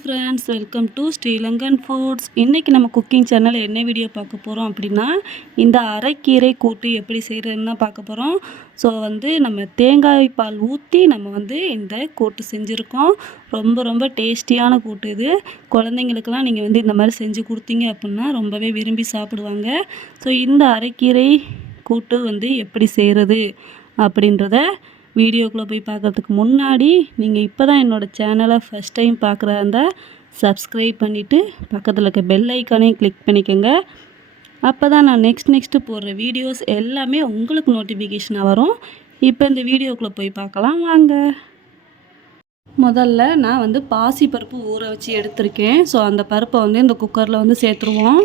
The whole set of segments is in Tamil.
Friends, welcome to Sri Lankan foods. இன்றைக்கி நம்ம குக்கிங் சேனலில் என்ன வீடியோ பார்க்க போகிறோம் அப்படின்னா, இந்த அரைக்கீரை கூட்டு எப்படி செய்கிறதுன்னு தான் பார்க்க போகிறோம். ஸோ நம்ம தேங்காய் பால் ஊற்றி நம்ம இந்த கூட்டு செஞ்சுருக்கோம். ரொம்ப ரொம்ப டேஸ்டியான கூட்டு இது. குழந்தைங்களுக்கெல்லாம் நீங்கள் இந்த மாதிரி செஞ்சு கொடுத்தீங்க அப்படின்னா ரொம்பவே விரும்பி சாப்பிடுவாங்க. ஸோ இந்த அரைக்கீரை கூட்டு எப்படி செய்கிறது அப்படின்றத வீடியோக்குள்ளே போய் பார்க்குறதுக்கு முன்னாடி நீங்கள் இப்போ தான் என்னோடய சேனலை ஃபஸ்ட் டைம் பார்க்குறதா இருந்தால் சப்ஸ்கிரைப் பண்ணிவிட்டு பக்கத்தில் இருக்க பெல் ஐக்கானையும் கிளிக் பண்ணிக்கோங்க. அப்போ தான் நான் நெக்ஸ்ட்டு போடுற வீடியோஸ் எல்லாமே உங்களுக்கு நோட்டிஃபிகேஷனாக வரும். இப்போ இந்த வீடியோக்குள்ளே போய் பார்க்கலாம் வாங்க. முதல்ல நான் பாசி பருப்பு ஊற வச்சு எடுத்திருக்கேன். ஸோ அந்த பருப்பை இந்த குக்கரில் சேர்த்துருவோம்.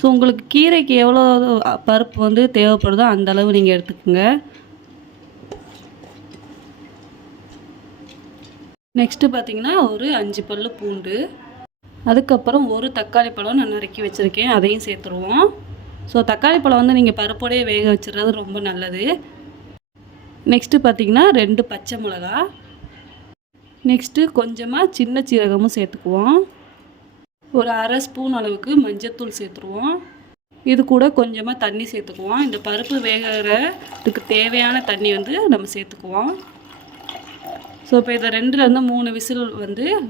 ஸோ உங்களுக்கு கீரைக்கு எவ்வளோ பருப்பு தேவைப்படுதோ அந்தளவு நீங்கள் எடுத்துக்கோங்க. நெக்ஸ்ட்டு பார்த்திங்கன்னா ஒரு 5 பல் பூண்டு, அதுக்கப்புறம் ஒரு தக்காளி பழம் நான் நறுக்கி வச்சுருக்கேன், அதையும் சேர்த்துருவோம். ஸோ தக்காளி பழம் நீங்கள் பருப்போடையே வேக வச்சுறது ரொம்ப நல்லது. நெக்ஸ்ட்டு பார்த்திங்கன்னா 2 பச்சை மிளகா, நெக்ஸ்ட்டு கொஞ்சமாக சின்ன சீரகமும் சேர்த்துக்குவோம். ஒரு அரை ஸ்பூன் அளவுக்கு மஞ்சத்தூள் சேர்த்துருவோம். இது கூட கொஞ்சமாக தண்ணி சேர்த்துக்குவோம். இந்த பருப்பு வேகிறதுக்கு தேவையான தண்ணி நம்ம சேர்த்துக்குவோம். ஸோ இப்போ இதை 2லேருந்து 3 விசில்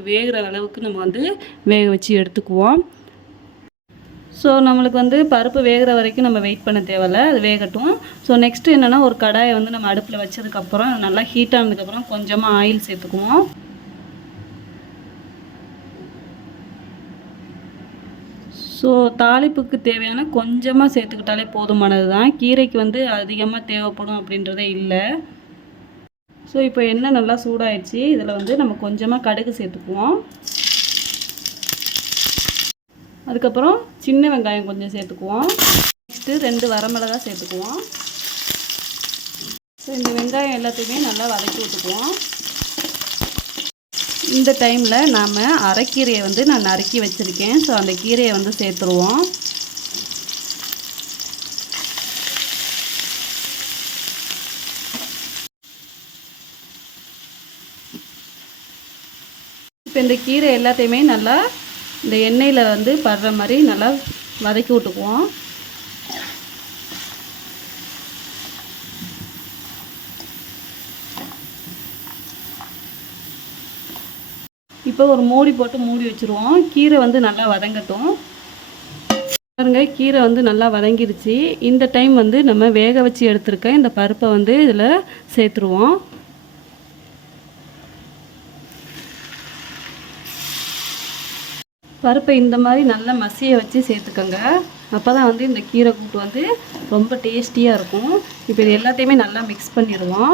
வேகிற அளவுக்கு நம்ம வேக வச்சு எடுத்துக்குவோம். ஸோ நம்மளுக்கு பருப்பு வேகிற வரைக்கும் நம்ம வெயிட் பண்ண தேவையில்ல, அது வேகட்டும். ஸோ நெக்ஸ்ட்டு என்னென்னா ஒரு கடாயை நம்ம அடுப்பில் வச்சதுக்கப்புறம் நல்லா ஹீட் ஆனதுக்கப்புறம் கொஞ்சமாக ஆயில் சேர்த்துக்குவோம். ஸோ தாளிப்புக்கு தேவையான கொஞ்சமாக சேர்த்துக்கிட்டாலே போதுமானது தான். கீரைக்கு அதிகமாக தேவைப்படும் அப்படின்றதே இல்லை. ஸோ இப்போ எண்ணெய் நல்லா சூடாயிடுச்சு. இதில் நம்ம கொஞ்சமாக கடுகு சேர்த்துக்குவோம். அதுக்கப்புறம் சின்ன வெங்காயம் கொஞ்சம் சேர்த்துக்குவோம். நெக்ஸ்ட்டு 2 வரமிளகாய் சேர்த்துக்குவோம். ஸோ இந்த வெங்காயம் எல்லாத்தையுமே நல்லா வதக்கி விட்டுக்குவோம். இந்த டைமில் நாம் அரைக்கீரையை நான் நறுக்கி வச்சுருக்கேன். ஸோ அந்த கீரையை சேர்த்துருவோம். இப்போ இந்த கீரை எல்லாத்தையுமே நல்லா இந்த எண்ணெயில் படுற மாதிரி நல்லா வதக்கி விட்டுக்குவோம். இப்போ ஒரு மூடி போட்டு மூடி வச்சுருவோம். கீரை நல்லா வதங்கட்டும். பாருங்க, கீரை நல்லா வதங்கிருச்சு. இந்த டைம் நம்ம வேக வச்சு எடுத்துருக்க இந்த பருப்பை இதில் சேர்த்துருவோம். பருப்பை இந்த மாதிரி நல்லா மசிய வச்சு சேர்த்துக்கோங்க. அப்போ தான் இந்த கீரை கூட்டு ரொம்ப டேஸ்டியாக இருக்கும். இப்போ இது எல்லாத்தையுமே நல்லா மிக்ஸ் பண்ணிடுவோம்.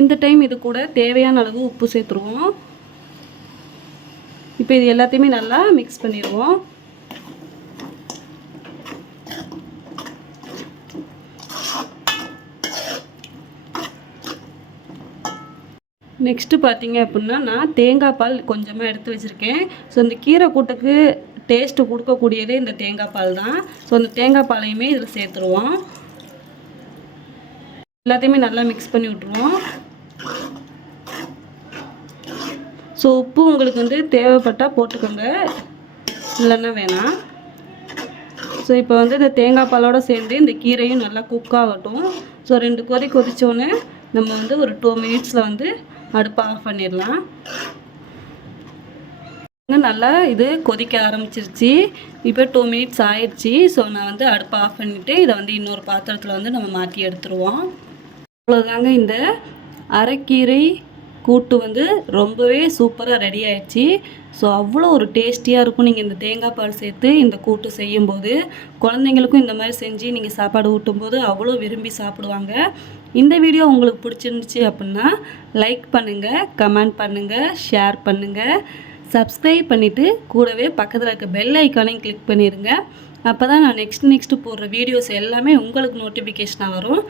இந்த டைம் இது கூட தேவையான அளவு உப்பு சேர்த்துருவோம். இப்போ இது எல்லாத்தையுமே நல்லா மிக்ஸ் பண்ணிடுவோம். நெக்ஸ்ட்டு பார்த்திங்க அப்படின்னா நான் தேங்காய் பால் கொஞ்சமாக எடுத்து வச்சுருக்கேன். ஸோ இந்த கீரை கூட்டுக்கு டேஸ்ட்டு கொடுக்கக்கூடியதே இந்த தேங்காய் பால் தான். ஸோ இந்த தேங்காய் பாலையுமே இதில் சேர்த்துருவோம். எல்லாத்தையுமே நல்லா மிக்ஸ் பண்ணி விட்ருவோம். ஸோ உப்பு உங்களுக்கு தேவைப்பட்டால் போட்டுக்கோங்க, இல்லைன்னா வேணாம். ஸோ இப்போ இந்த தேங்காய் பாலோடு சேர்ந்து இந்த கீரையும் நல்லா குக் ஆகட்டும். ஸோ 2 கொதி கொதித்தோன்னே நம்ம ஒரு 2 மினிட்ஸில் அடுப்பை ஆஃப் பண்ணிடலாம். நல்லா இது கொதிக்க ஆரம்பிச்சிருச்சு. இப்போ 2 மினிட்ஸ் ஆயிடுச்சு. ஸோ நான் அடுப்பை ஆஃப் பண்ணிவிட்டு இதை இன்னொரு பாத்திரத்தில் நம்ம மாற்றி எடுத்துருவோம். அவ்வளோதாங்க, இந்த அரைக்கீரை கூட்டு ரொம்பவே சூப்பராக ரெடி ஆயிடுச்சு. ஸோ அவ்வளோ ஒரு டேஸ்டியாக இருக்கும். நீங்கள் இந்த தேங்காய் பால் சேர்த்து இந்த கூட்டு செய்யும்போது குழந்தைங்களுக்கும் இந்த மாதிரி செஞ்சு நீங்கள் சாப்பாடு ஊட்டும்போது அவ்வளோ விரும்பி சாப்பிடுவாங்க. இந்த வீடியோ உங்களுக்கு பிடிச்சிருந்துச்சு அப்படின்னா லைக் பண்ணுங்கள், கமெண்ட் பண்ணுங்கள், ஷேர் பண்ணுங்கள், சப்ஸ்கிரைப் பண்ணிவிட்டு கூடவே பக்கத்தில் இருக்க பெல் ஐக்கானையும் கிளிக் பண்ணிடுங்க. அப்போ தான் நான் நெக்ஸ்ட்டு போடுற வீடியோஸ் எல்லாமே உங்களுக்கு நோட்டிஃபிகேஷனாக வரும்.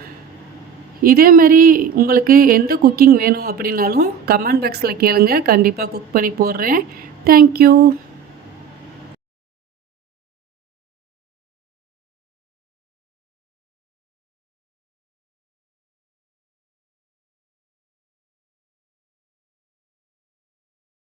இதேமாரி உங்களுக்கு எந்த குக்கிங் வேணும் அப்படின்னாலும் கமெண்ட் பாக்ஸில் கேளுங்க, கண்டிப்பாக குக் பண்ணி போடுறேன். தேங்க்யூ.